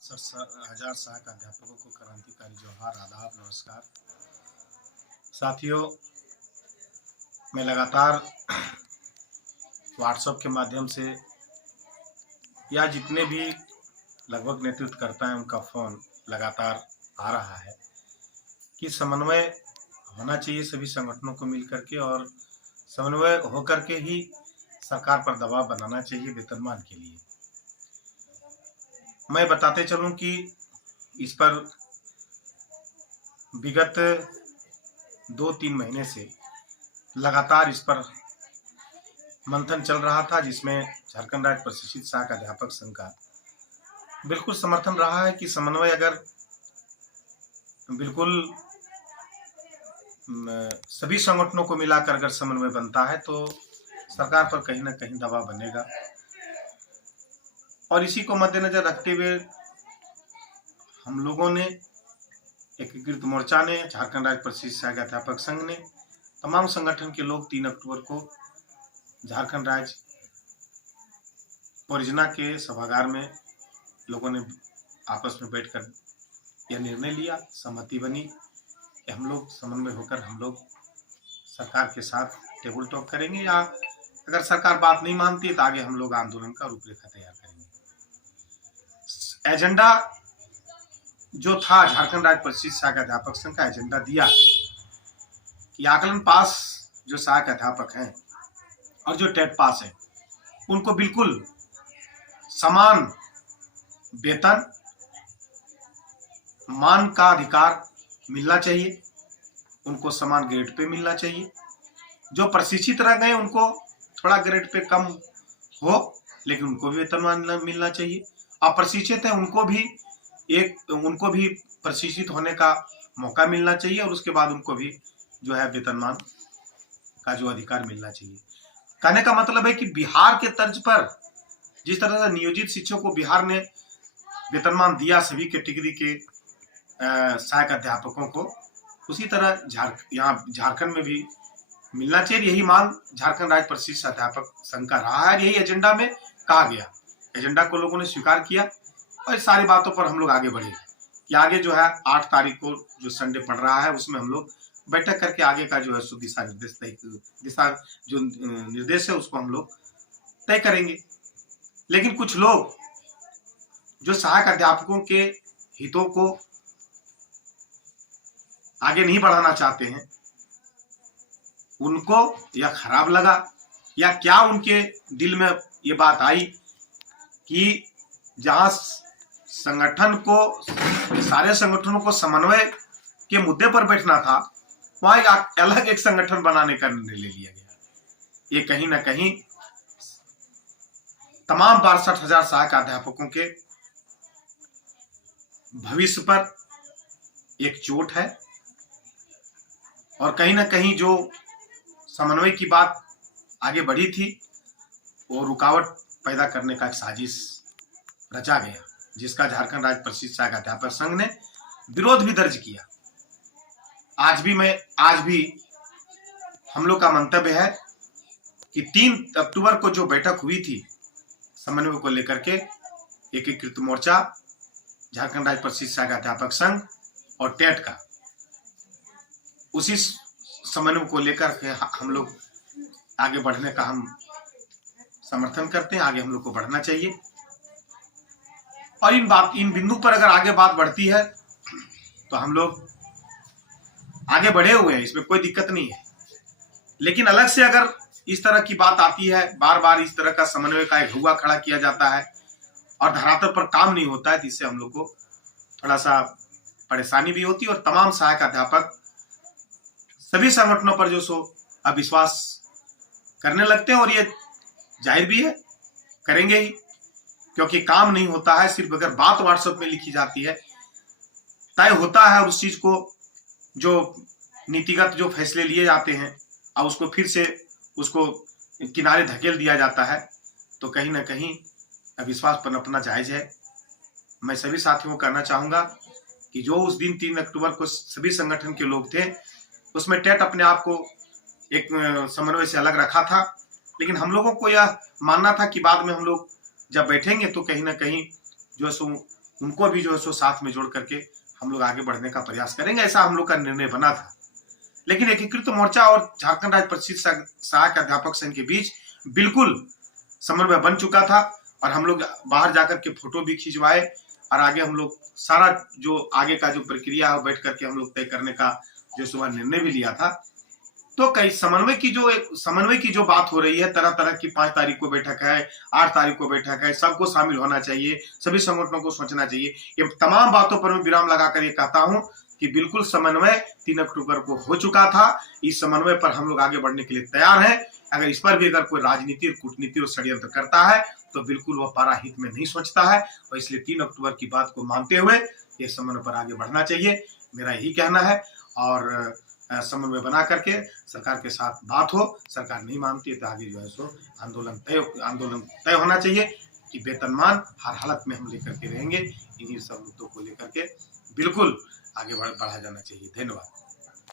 हजार सहायक अध्यापकों को क्रांतिकारी जोहार, आदाब, नमस्कार। साथियों, मैं लगातार व्हाट्सएप के माध्यम से या जितने भी लगभग नेतृत्व करता है उनका फ़ोन लगातार आ रहा है कि समन्वय होना चाहिए सभी संगठनों को मिलकर के, और समन्वय होकर के ही सरकार पर दबाव बनाना चाहिए वेतनमान के लिए। मैं बताते चलूं कि इस पर विगत 2-3 महीने से लगातार इस पर मंथन चल रहा था, जिसमें झारखंड राज्य प्रशिक्षित सहायक अध्यापक संघ का बिल्कुल समर्थन रहा है कि समन्वय अगर बिल्कुल सभी संगठनों को मिलाकर अगर समन्वय बनता है तो सरकार पर कहीं ना कहीं दबाव बनेगा। और इसी को मद्देनजर रखते हुए हम लोगों ने, एकीकृत मोर्चा ने, झारखंड राज्य प्रशिक्षित सहायक अध्यापक संघ ने, तमाम संगठन के लोग 3 अक्टूबर को झारखंड राज्य परियोजना के सभागार में लोगों ने आपस में बैठकर यह निर्णय लिया, सहमति बनी कि हम लोग समन्वय होकर हम लोग सरकार के साथ टेबल टॉक करेंगे, या अगर सरकार बात नहीं मानती तो आगे हम लोग आंदोलन का रूपरेखा तैयार करेंगे। एजेंडा जो था, झारखंड राज्य प्रशिक्षित सहायक अध्यापक संघ का एजेंडा दिया कि आकलन पास जो सहायक अध्यापक हैं और जो टेट पास है उनको बिल्कुल समान वेतन, मान का अधिकार मिलना चाहिए, उनको समान ग्रेड पे मिलना चाहिए। जो प्रशिक्षित रह गए उनको थोड़ा ग्रेड पे कम हो, लेकिन उनको भी वेतनमान मिलना चाहिए। अप्रशिक्षित है उनको भी प्रशिक्षित होने का मौका मिलना चाहिए, और उसके बाद उनको भी जो है वेतनमान का जो अधिकार मिलना चाहिए। कहने का मतलब है कि बिहार के तर्ज पर जिस तरह से नियोजित शिक्षकों को बिहार ने वेतनमान दिया सभी कैटेगरी के सहायक अध्यापकों को, उसी तरह यहाँ झारखंड में भी मिलना चाहिए। यही मांग झारखंड राज्य प्रशिक्षित अध्यापक संघ का रहा है, यही एजेंडा में कहा गया। एजेंडा को लोगों ने स्वीकार किया और इस सारी बातों पर हम लोग आगे बढ़े कि आगे जो है 8 तारीख को जो संडे पड़ रहा है उसमें हम लोग बैठक करके आगे का जो है दिशा निर्देश है उसको हम लोग तय करेंगे। लेकिन कुछ लोग जो सहायक अध्यापकों के हितों को आगे नहीं बढ़ाना चाहते हैं, उनको यह खराब लगा या क्या उनके दिल में ये बात आई कि जहां संगठन को, सारे संगठनों को समन्वय के मुद्दे पर बैठना था, वहां अलग एक संगठन बनाने का निर्णय ले लिया गया। ये कहीं ना कहीं तमाम 62,000 सहायक अध्यापकों के भविष्य पर एक चोट है, और कहीं ना कहीं जो समन्वय की बात आगे बढ़ी थी वो रुकावट पैदा करने का एक साजिश रचा गया, जिसका झारखंड राज्य प्रशिक्षित सहायक अध्यापक संघ ने विरोध भी दर्ज किया। आज भी हम लोग का मंतव्य है कि 3 अक्टूबर को जो बैठक हुई थी समन्वय को लेकर के, एकीकृत मोर्चा, झारखंड राज्य प्रशिक्षित सहायक अध्यापक संघ और टेट का, उसी समन्वय को लेकर के हम लोग आगे बढ़ने का हम समर्थन करते हैं। आगे हम लोग को बढ़ना चाहिए, और इन बिंदु पर अगर आगे बात बढ़ती है तो हम लोग आगे बढ़े हुए हैं, इसमें कोई दिक्कत नहीं है। लेकिन अलग से अगर इस तरह की बात आती है, बार बार इस तरह का समन्वय का एक हुआ खड़ा किया जाता है और धरातल पर काम नहीं होता है, तो इससे हम लोग को थोड़ा सा परेशानी भी होती है। और तमाम सहायक अध्यापक सभी संगठनों पर जो सो अविश्वास करने लगते हैं, और ये जाहिर भी है, करेंगे ही, क्योंकि काम नहीं होता है। सिर्फ अगर बात व्हाट्सएप में लिखी जाती है, तय होता है, और उस चीज को जो नीतिगत जो फैसले लिए जाते हैं और उसको फिर से उसको किनारे धकेल दिया जाता है, तो कहीं ना कहीं अविश्वास पनपना जायज है। मैं सभी साथियों को कहना चाहूंगा कि जो उस दिन 3 अक्टूबर को सभी संगठन के लोग थे, उसमें टेट अपने आप को एक समन्वय से अलग रखा था, लेकिन हम लोगों को यह मानना था कि बाद में हम लोग जब बैठेंगे तो कहीं ना कहीं जो सो उनको भी जो है सो साथ में जोड़ करके हम लोग आगे बढ़ने का प्रयास करेंगे, ऐसा हम लोग का निर्णय बना था। लेकिन एकीकृत मोर्चा और झारखंड राज्य परिषद सहायक अध्यापक संघ के बीच बिल्कुल समन्वय बन चुका था और हम लोग बाहर जाकर के फोटो भी खिंचवाए और आगे हम लोग सारा जो आगे का जो प्रक्रिया है बैठ करके हम लोग तय करने का जो सुबह निर्णय भी लिया था। तो कई समन्वय की जो बात हो रही है, तरह तरह की 5 तारीख को बैठक है, 8 तारीख को बैठक है, सबको शामिल होना चाहिए, सभी संगठनों को सोचना चाहिए। ये तमाम बातों पर मैं विराम लगाकर ये कहता हूं कि बिल्कुल समन्वय 3 अक्टूबर को हो चुका था। इस समन्वय पर हम लोग आगे बढ़ने के लिए तैयार हैं। अगर इस पर भी अगर कोई राजनीति और कूटनीति और षड्यंत्र करता है तो बिल्कुल वह पाराहित में नहीं सोचता है, और इसलिए 3 अक्टूबर की बात को मानते हुए ये समन्वय पर आगे बढ़ना चाहिए, मेरा यही कहना है। और समन्वय बना करके सरकार के साथ बात हो, सरकार नहीं मानती है तो आगे जो है सो आंदोलन तय होना चाहिए कि वेतनमान हर हालत में हम लेकर के रहेंगे। इन्हीं सब मुद्दों को लेकर के बिल्कुल आगे बढ़ा जाना चाहिए। धन्यवाद।